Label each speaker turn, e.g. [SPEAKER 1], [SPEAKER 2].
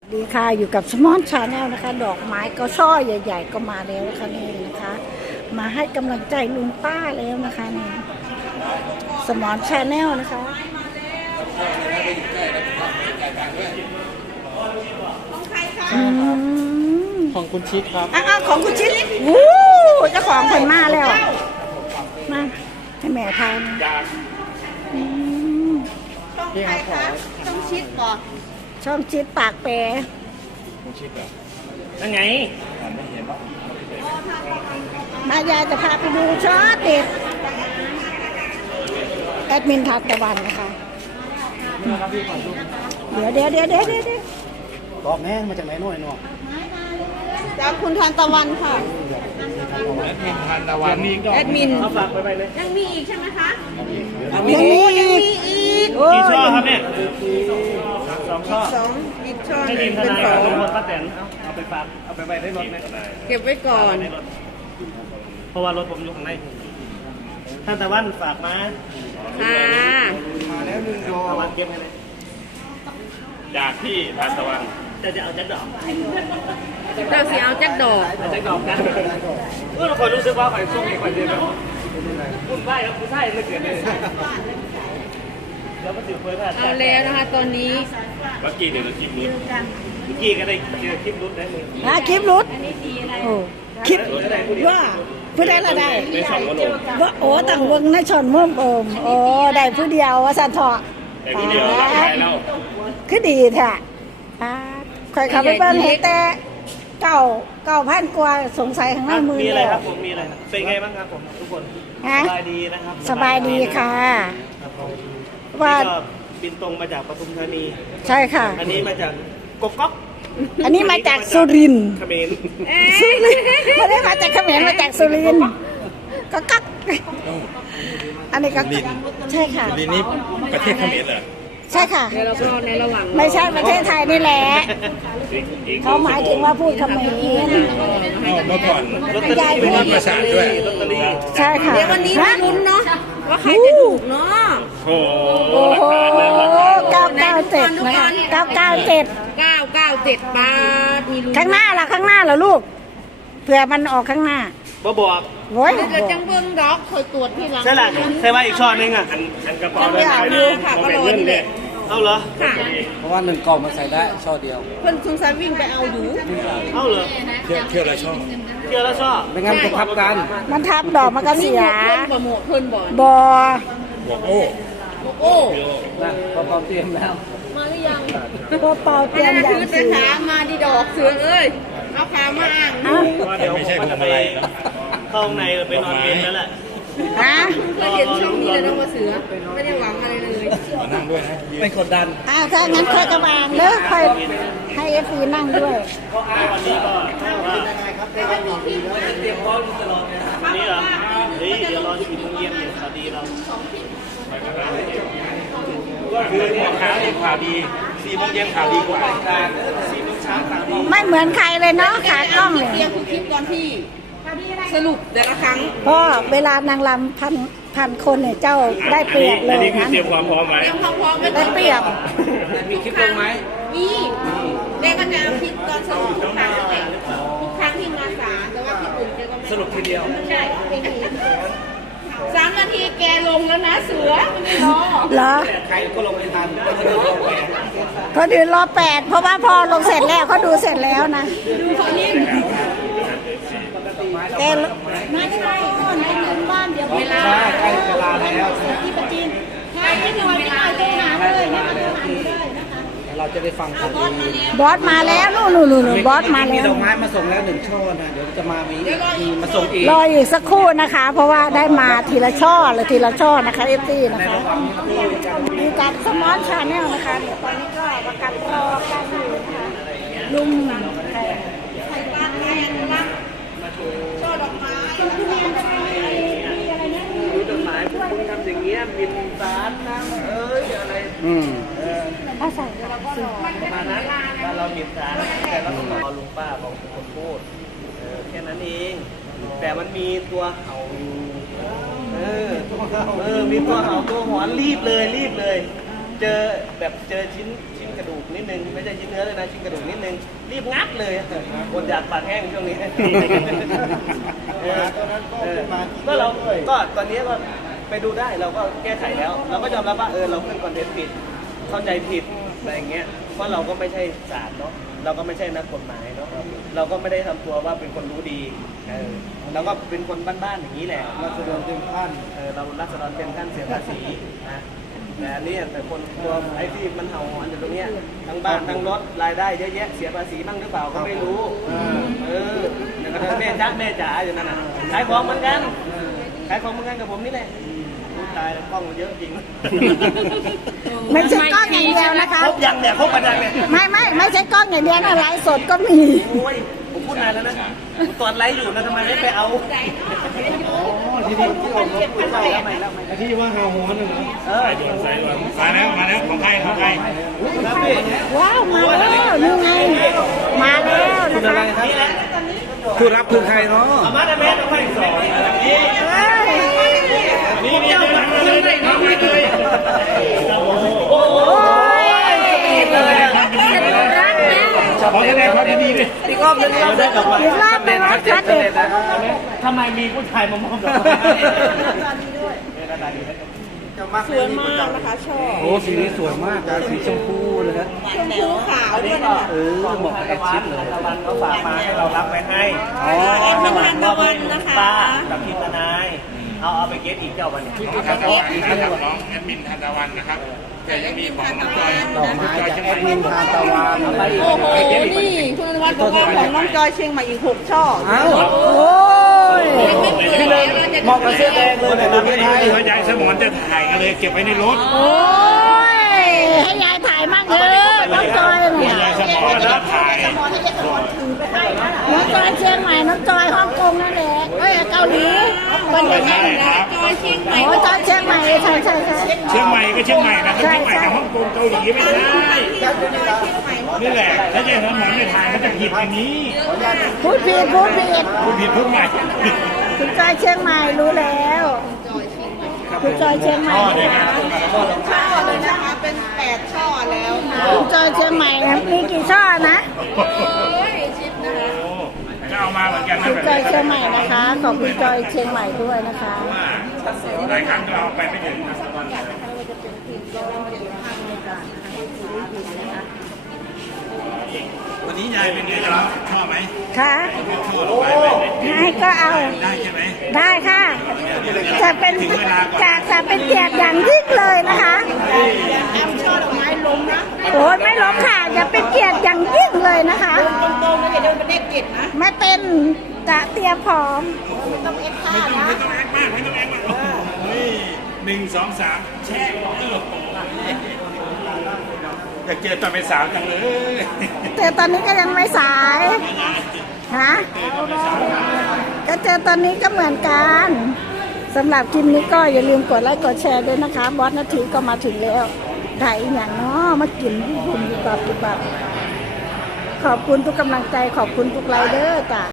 [SPEAKER 1] ดีค่ะอยู่กับสมอนชาแนลนะคะดอกไม้ก็ช่อใหญ่ๆก็มาแล้วนะคะนี่นะคะ มาให้กำลังใจลุงป้าแล้วนะคะนี่สมอนชาแนลนะคะ
[SPEAKER 2] ของคุณชิดครับ
[SPEAKER 1] ของคุณชิดวู้เจ้าของคนมาแล้วมาให้แม่ทาน
[SPEAKER 3] ช่องใครคะช่องชิดบอก
[SPEAKER 1] ช่องชิดปากแปร
[SPEAKER 2] คุณชิดเหรอนั่นไง
[SPEAKER 1] มายายจะพาไปดูช็อตเด็ดแอดมินทัศตะวันนะคะเดี๋ยว
[SPEAKER 2] บอกแม่มาจากไหนหน่อยเนาะ
[SPEAKER 3] จากคุณทานตะวันค่ะ
[SPEAKER 2] แอดมินทันตะวันมีก็
[SPEAKER 3] แอดมิน
[SPEAKER 2] ฝากไปเลย
[SPEAKER 3] ยังมีอีกใช่ไหมคะ
[SPEAKER 1] ยังมีอีก
[SPEAKER 2] กี่ช่อครับเนี่ย2 ช่อ
[SPEAKER 3] อีกช่อ
[SPEAKER 2] ให้ทีมทนายกับลุงพลป้าแตนเอาไปฝากเอาไปไว้ในรถไหม
[SPEAKER 3] เก็บไว้ก่อน
[SPEAKER 2] เพราะว่ารถผมอยู่ข้างในท่านตะวันฝากมา
[SPEAKER 3] มาแล้ว1 ดอก
[SPEAKER 2] ตะวันเก็บให้เลยจากที่ทานตะวันจะเอาจักดอก
[SPEAKER 3] เราสิเอาจักดอก
[SPEAKER 2] กันเมื่อคนรู้สึกว่าใครส่งอีกคนเดียวคุณไหว้ครับคุณใช่ไม่เกิดเลยแล้วก็ถือเพื่อ
[SPEAKER 3] เอาแล้วนะคะตอนนี้
[SPEAKER 2] เมื่อกี้เดี๋ยวเราคลิปรุดเมื่อกี้ก็ได้เจอคลิปรุดได้เลย
[SPEAKER 1] คลิปรุดโอ้คลิปว่าผู้ใดละได้ว่าโอ้ต่างวงน่าชนม่วงโอมโอ้ได้ผู้เดียวว่าสันทอคือดีแท้คอยขับไปเบิ้งเห็นแต่9,000 กว่าสงสัยข้างหน้ามือ
[SPEAKER 2] มีอะไรครับผมมีอะไรเป็นไงบ้างครับผมทุกคนสบายดีนะครับ
[SPEAKER 1] สบายดีค่ะ
[SPEAKER 2] ว่าบินตรงมาจากปทุมธานี
[SPEAKER 1] ใช่ค่ะ
[SPEAKER 2] อันนี้มาจากกกอก
[SPEAKER 1] อันนี้มาจากสุรินทร์
[SPEAKER 2] เขมร
[SPEAKER 1] สุรินทร์ไม่ได้มาจากเขมรมาจากสุรินทร์ก็กักอันนี้ก็ใช่ค่ะ
[SPEAKER 2] สุรินทร์นี่ประเทศเขมรเหรอ
[SPEAKER 1] ใช่ค่ะ
[SPEAKER 3] ในระหว่าง
[SPEAKER 1] ไม่ใช่ประเทศไทยนี่แหละเขาหมายถึงว่าพูดเขมร
[SPEAKER 2] เมื่อก่อนลอตเตอรี่เป็นภาษาด้วยลอตเตอรี่
[SPEAKER 1] ใช่ค่ะ
[SPEAKER 3] เดี๋ยววันนี้มาลุ้นเนาะว่าใครจะถูกเนาะ
[SPEAKER 2] โอ้
[SPEAKER 1] โห997นะคะ997
[SPEAKER 3] บาทมีลุ้น
[SPEAKER 1] ข้างหน้าล่ะลูกเผื่อมันออกข้างหน้า
[SPEAKER 2] บอก
[SPEAKER 1] โว้ย
[SPEAKER 3] เดี๋ยวจังเบิ้งดอกคอยตรวจที่หลัง
[SPEAKER 2] ใช่ละใช่ว่าอีกช่อนึงอ่ะอันกระเป๋าเลย
[SPEAKER 3] ค่ะก็รอนี่แหละ
[SPEAKER 2] เอาเหรอ
[SPEAKER 3] ค่ะ
[SPEAKER 4] เพราะว่า1 กล่องมันใส่ได้ช่อเดียว
[SPEAKER 3] เพิ่นสงสัยวิ่งไปเอาอยู่
[SPEAKER 2] เอาเหรอเที่ยวละช่อ
[SPEAKER 4] ไม่งั้นจะทับกัน
[SPEAKER 1] มันทับดอกมันก็เสีย
[SPEAKER 3] เพิ่นบ่
[SPEAKER 2] บอกโอ้
[SPEAKER 4] นะพอเตรียมแล้ว
[SPEAKER 3] มาหรือยัง
[SPEAKER 1] เป่าเตรียมอย่าง
[SPEAKER 3] คือขามาดีดอกเสือเอ้ยเอาขามาอ่าง
[SPEAKER 2] ว่าเดี๋ยวไม่ใช่คนอะไรเข้าในไปนอนเย็นแล้วแหละ
[SPEAKER 3] ก็เห็นช่องนี้เลยนะว่าเสือไม่ได้หวังอะไรเลย
[SPEAKER 2] มานั่งด้วยนะไม่กดดัน
[SPEAKER 1] ถ้างั้นค่อยกระบางเลิกค่อยให้FCนั่งด้วย
[SPEAKER 2] วันนี้ก็เตรียมพร้อมตลอดเลยวันนี้เหรอเดี๋ยวรอ4 โมงเย็นอยู่ข่าวดีเราก็คือเนี่ยข่าวดี4 โมงเย็นข่าวดีกว่า4 โมงเช้าข่าวดี
[SPEAKER 1] ไม่เหมือนใครเลยเนาะขากล้อง
[SPEAKER 3] เตรียมทุกคลิปตอนที่สรุปแต่ละครั้ง
[SPEAKER 1] เพราะเวลานางรำพันคนเนี่ยเจ้าได้เปรียบเลย
[SPEAKER 2] นะเตรียมความพร้อมไว้
[SPEAKER 1] ได้เปรียบ
[SPEAKER 4] มีคลิปลงไหม
[SPEAKER 3] มีเด็กก็จะเอาคลิปตอนสรุปทุกครั้งที่มาศาลแต่ว่าที่อื่นแกก็
[SPEAKER 2] สรุปทีเดียว
[SPEAKER 3] ใช่3 นาทีแกลงแล้วนะเสือ
[SPEAKER 1] เหรอ
[SPEAKER 4] ใครก็ลงไม่ทัน
[SPEAKER 1] เขาดูรอ8เพราะว่าพอลงเสร็จแล้วเขาดูเสร็จแล้วนะ
[SPEAKER 3] ดูคนนี้
[SPEAKER 1] แกไม่ใช่ก่อนให้เงินบ้านเดี๋ยวเวลา
[SPEAKER 4] ใกล้เวลาแล้ว
[SPEAKER 1] ที่ประจีนใช่ให้หน่อยไม่ได้โทรหาเลยนะคะโทรหาเลยนะคะ
[SPEAKER 4] เราจะได้ฟังกัน
[SPEAKER 1] บอสมาแล้วนู่นบอสมาแล้ว
[SPEAKER 4] มีดอกไม้มาส่งแล้ว1 ช่อนะเดี๋ยวจะมามาส่งอีก
[SPEAKER 1] รออีกสักครู่นะคะ เพราะว่าได้มาทีละช่อนะคะเอฟซีนะคะมีการสมอนชาแนลนะคะเดี๋ยวตอนนี้ก็ประกาศรอกันอยู่นะคะลุง
[SPEAKER 3] ช่อดอกไม้
[SPEAKER 2] ดอกไม้คุณทำอย่างเงี้ยบินสารน้ำอะไร
[SPEAKER 1] ใส่
[SPEAKER 2] ประมาณนั้นถ้าเราบินสารแต่เราต้องรอลุงป้าบอกคนพูดแค่นั้นเองแต่มันมีตัวเห่าอยู่มีตัวเห่าตัวหอนรีบเลยเจอชิ้นกระดูกนิดนึงไม่ใช่ชิ้นเนื้อเลยนะชิ้นกระดูกนิดนึงรีบงับเลยอดอยากปากแห้งช่วงนี้ก็เราก็ตอนนี้ก็ไปดูได้เราก็แก้ไขแล้ว เราก็ยอมรับว่าเราขึ้นคอนเทนต์ผิดเข้าใจผิดอะไรอย่างเงี้ยเพราะเราก็ไม่ใช่ศาลเนาะเราก็ไม่ใช่นักกฎหมายเนาะเราก็ไม่ได้ทำตัวว่าเป็นคนรู้ดีเราก็เป็นคนบ้านๆอย่างนี้แหละ
[SPEAKER 4] รัศดรเต็มขั้น
[SPEAKER 2] เรารัศดรเต็มขั้นเสียภาษีนะแต่อันนี้แต่คนตัวไอ้ที่มันเห่าหอนอยู่ตรงเนี้ยทั้งบ้านทั้งรถรายได้เยอะแยะเสียภาษีบ้างหรือเปล่าก็ไม่รู้อย่างนั้นแม่จ๋าอยู่นั่นน่ะขายของเหมือนกันขายของเหมือนกันกับผมนี่แหละตายแล้วกล้องมันเยอะจริง
[SPEAKER 1] ไม่ใช่กล้องอย่างเดียวนะคะ
[SPEAKER 2] ครบยังเนี่ยครบกันยังเนี่ย
[SPEAKER 1] ไม่ใช่กล้องอย่างเดียวนะไลฟ์สดก็มี
[SPEAKER 2] โอ้ยผมพูดนานแล้วนะผมตอนไลฟ์อยู่นะทำไมไม่ไปเอา
[SPEAKER 4] ที่นี่ที่ออกรถพูดไปแล้วที่ว่าเห่าหัวนั่นนะ
[SPEAKER 5] สายด่วนมาแล้วของใครของใคร
[SPEAKER 2] ครับพี่
[SPEAKER 1] ว้าวมาแล้วนี่ไงมาแล้ว
[SPEAKER 4] คุณ
[SPEAKER 1] นะ
[SPEAKER 4] อะไร
[SPEAKER 1] คะ
[SPEAKER 4] ครับผู้รับคือใครเนาะ
[SPEAKER 2] เอามาได้ไหมเอาไปสองนี่
[SPEAKER 1] เอ้ย
[SPEAKER 5] นี่นี่เลย
[SPEAKER 2] โอ้ย
[SPEAKER 5] ขอแสดงความยินดีด้วย
[SPEAKER 2] อีกรอบนึงได้กลับมา
[SPEAKER 1] อีกรอบนึงนะคัดเด็ด
[SPEAKER 2] ทำไมมีผู้ชายมามอบดอกไม้
[SPEAKER 3] สวยมากนะคะชอบ
[SPEAKER 4] โอ้สีนี้สวยมากสีชมพูเลยครับ
[SPEAKER 3] ชมพูขาวด้วยนะ
[SPEAKER 4] เหมาะกับแอดชิดเลย
[SPEAKER 2] ตะวันเขาฝากมาให้เรารับไว้ให้
[SPEAKER 3] แอดมินทันตะวันนะคะ
[SPEAKER 2] ป้ากับทีมทนายเอาไปเก็บอีกเจ้าวันนี้
[SPEAKER 5] ทันตะวันนะครับน้องแอดมินทันตะวันนะครับแต่ยังมีของน้องจอย
[SPEAKER 4] ดอกไม้จากแอดมินทานตะวัน
[SPEAKER 3] โอ้โห นี่คุณอนุวัฒน์บอกว่าของน้องจอยเชียงใหม่อีก6 ช่อ
[SPEAKER 4] เอ้า
[SPEAKER 1] โอ้ย
[SPEAKER 3] ไม่เปลือยแล้วเราจะ
[SPEAKER 4] เหมาะกับเสื้อแดงเลยในประเทศไทย
[SPEAKER 5] พยายสมรจะถ่ายกันเลยเก็บไว้ในรถ
[SPEAKER 1] โอ้ยให้ยายถ่ายมั่งเถอะน้องจอยเนี่ย
[SPEAKER 5] พยายสมรจะถ่าย
[SPEAKER 1] น้องจอยเชียงใหม่น้องจอยฮ่องกงนั่นแหละเอ้ยเกาหลีคนเดียวกัน
[SPEAKER 3] จอยเชียงใหม่
[SPEAKER 1] โอ้จอยเชียงใหม่ใช่
[SPEAKER 5] เชียงใหม่ก็เชียงใหม่นะเชียงใหม่กับฮ่องกงเกาหลีไม่ได้นี่แหละถ้าจะสมรไม่ถ่ายมันจะผิดอย่างนี้
[SPEAKER 1] พูดผิด
[SPEAKER 5] พูดผิดพูดใหม่
[SPEAKER 1] คุณจอยเชียงใหม่รู้แล้วคุณจอยเชียงใหม่
[SPEAKER 5] พ่อได้ไง
[SPEAKER 3] ช่อเลยนะคะ เป็น8 ช่อแล้วค่ะ
[SPEAKER 1] คุณจอยเชียงใหม่มีกี่ช่อนะ
[SPEAKER 3] โอ้ยชิปนะคะ
[SPEAKER 5] จะเอามาเหมือนกันนะ
[SPEAKER 1] คุณ
[SPEAKER 5] แบบ
[SPEAKER 1] จอยเชียงใหม่นะคะขอบคุณจอยเชียงใหม่ด้วยนะคะ
[SPEAKER 5] หลายครั้งก็เอาไปไม่ถึง วันนี้ยายเป็นไงครับชอบไหม
[SPEAKER 1] ค่ะ
[SPEAKER 5] ชอบลงไปไหม
[SPEAKER 1] ให้ก็เอา
[SPEAKER 5] ได้ใช่ไหม
[SPEAKER 1] ได้ค่ะ จะเป็นจะเป็นเกียรติอย่างยิ่งเลยนะคะ
[SPEAKER 3] แอมช่อดอกไม้ล้มนะ
[SPEAKER 1] โอ้ยไม่ล้มค่ะจะเป็นเกียรติอย่างยิ่งเลยนะคะ
[SPEAKER 3] ตรงๆนะอย่าเดินเป็นเลข7นะ
[SPEAKER 1] ไม่เป็นจะเตรียมพร้อม
[SPEAKER 3] ต้องเอ็กซ์ค่า
[SPEAKER 5] ไม่
[SPEAKER 3] นะ
[SPEAKER 5] ต้องแอคมากไม่ต้องแอคมากโอ้โห1 2 3แช่อยากเจอตอนเป็นสาวจังเลย
[SPEAKER 1] แต่ตอนนี้ก็ยังไม่สายฮะก็เจอตอนนี้ก็เหมือนกันสำหรับคลิปนี้ก็อย่าลืมกดไลค์กดแชร์ด้วยนะคะบอสนาทีก็มาถึงแล้วถ่ายอีกอย่างเนาะมากินบุญบุญบุบับขอบคุณทุกกำลังใจขอบคุณทุกไลค์เด้อจ้ะ